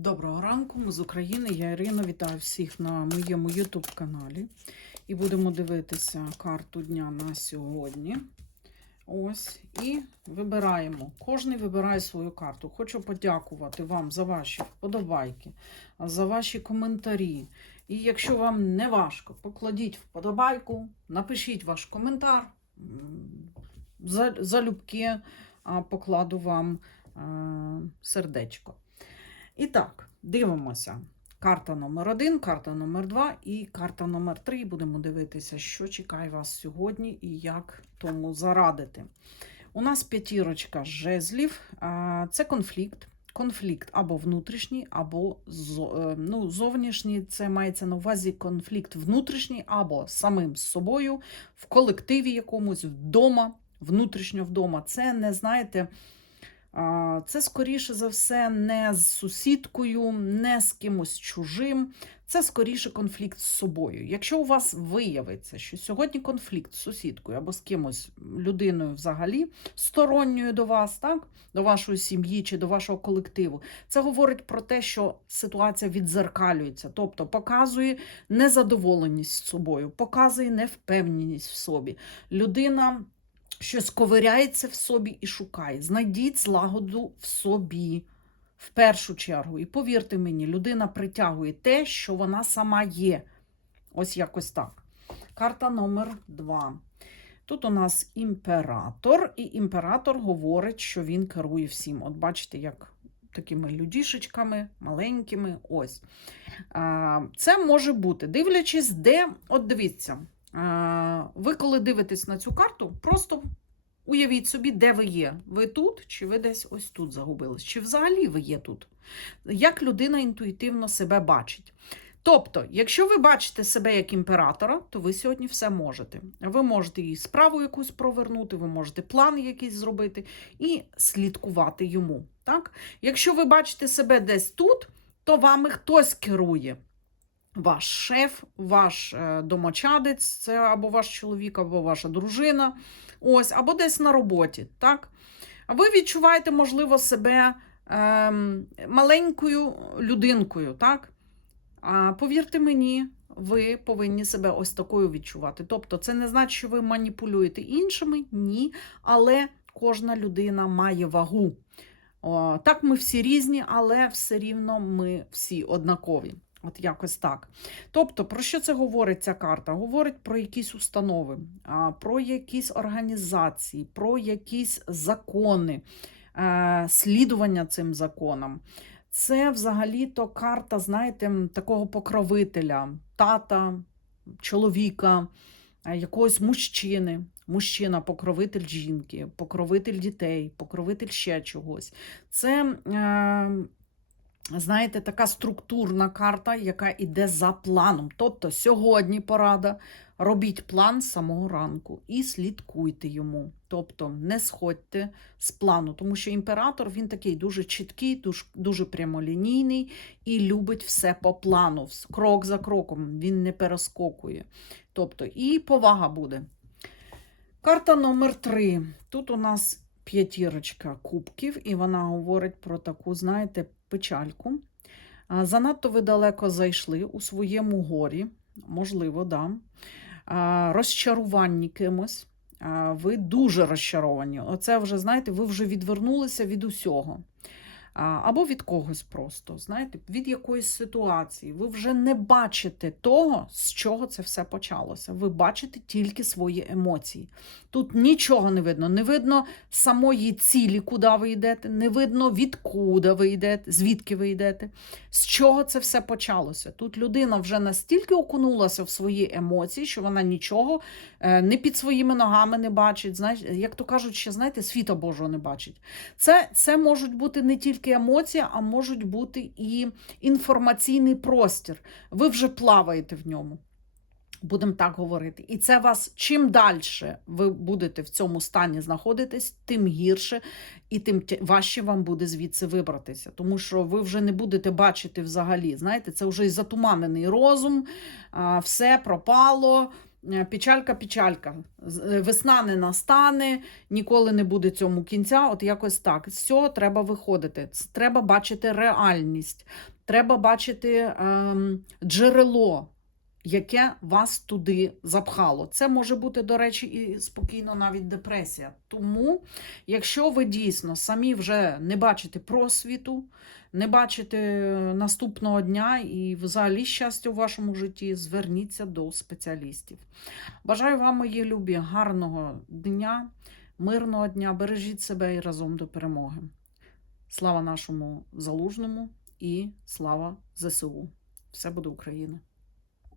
Доброго ранку, ми з України. Я Ірина. Вітаю всіх на моєму YouTube каналі. І будемо дивитися карту дня на сьогодні. Ось. І вибираємо. Кожний вибирає свою карту. Хочу подякувати вам за ваші вподобайки, за ваші коментарі. І якщо вам не важко, покладіть вподобайку, напишіть ваш коментар. Залюбки покладу вам сердечко. І так, дивимося. Карта номер один, карта номер два і карта номер три. Будемо дивитися, що чекає вас сьогодні і як тому зарадити. У нас п'ятірочка жезлів. Це конфлікт. Конфлікт або внутрішній, або е, ну, зовнішній. Це мається на увазі конфлікт внутрішній, або самим з собою, в колективі якомусь, вдома, внутрішньо вдома. Це не знаєте. Це, скоріше за все, не з сусідкою, не з кимось чужим. Це скоріше конфлікт з собою. Якщо у вас виявиться, що сьогодні конфлікт з сусідкою або з кимось людиною взагалі сторонньою до вас, так, до вашої сім'ї чи до вашого колективу, це говорить про те, що ситуація відзеркалюється, тобто показує незадоволеність собою, показує невпевненість в собі. Людина щось ковиряється в собі і шукає. Знайдіть злагоду в собі в першу чергу. І повірте мені, людина притягує те, що вона сама є. Ось якось так. Карта номер два. Тут у нас імператор, і імператор говорить, що він керує всім. От бачите, як такими людішечками, маленькими. Ось. Це може бути, дивлячись, де. От дивіться. А, Ви, коли дивитесь на цю карту, просто уявіть собі, де ви є. Ви тут, чи ви десь ось тут загубились, чи взагалі ви є тут. Як людина інтуїтивно себе бачить. Тобто, якщо ви бачите себе як імператора, то ви сьогодні все можете. Ви можете і справу якусь провернути, ви можете план якийсь зробити і слідкувати йому. Так? Якщо ви бачите себе десь тут, то вами хтось керує ваш шеф, ваш е, домочадець, це або ваш чоловік, або ваша дружина, ось, або десь на роботі. Так? Ви відчуваєте, можливо, себе ем, маленькою людинкою. так? А, повірте мені, ви повинні себе ось такою відчувати. Тобто, це не значить, що ви маніпулюєте іншими, ні, але кожна людина має вагу. О, так, ми всі різні, але все рівно ми всі однакові. От якось так. Тобто, про що це говорить ця карта? Говорить про якісь установи, про якісь організації, про якісь закони, е, слідування цим законам. Це взагалі-то карта, знаєте, такого покровителя, тата, чоловіка, е, якогось мужчини. Мужчина, покровитель жінки, покровитель дітей, покровитель ще чогось. Це, е, знаєте, така структурна карта, яка йде за планом. Тобто сьогодні порада. Робіть план з самого ранку і слідкуйте йому. Тобто не сходьте з плану, тому що імператор він такий дуже чіткий, дуже, дуже прямолінійний і любить все по плану, крок за кроком. Він не перескокує. Тобто, і повага буде. Карта номер три. Тут у нас п'ятірочка кубків, і вона говорить про таку, знаєте, печальку. Занадто ви далеко зайшли у своєму горі, можливо, да. Розчаруванні кимось. Ви дуже розчаровані. Оце вже, знаєте, ви вже відвернулися від усього. Або від когось просто, знаєте, від якоїсь ситуації. Ви вже не бачите того, з чого це все почалося. Ви бачите тільки свої емоції. Тут нічого не видно. Не видно самої цілі, куди ви йдете, не видно відкуди ви йдете, звідки ви йдете, з чого це все почалося. Тут людина вже настільки окунулася в свої емоції, що вона нічого е, не під своїми ногами не бачить. Знаєш, як то кажуть, ще знаєте, світа Божого не бачить. Це, це можуть бути не тільки емоції, а можуть бути і інформаційний простір. Ви вже плаваєте в ньому. Будемо так говорити. І це вас чим далі ви будете в цьому стані знаходитись, тим гірше і тим важче вам буде звідси вибратися. Тому що ви вже не будете бачити взагалі. Знаєте, це вже і затуманений розум, все пропало. Е, печалька, печалька. Е, Весна не настане, ніколи не буде цьому кінця. От якось так. З цього треба виходити. Треба бачити реальність, треба бачити ем, джерело, яке вас туди запхало. Це може бути, до речі, і спокійно навіть депресія. Тому, якщо ви дійсно самі вже не бачите просвіту, не бачите наступного дня і взагалі щастя у вашому житті, зверніться до спеціалістів. Бажаю вам, мої любі, гарного дня, мирного дня. Бережіть себе і разом до перемоги. Слава нашому залужному і слава ЗСУ! Все буде Україна!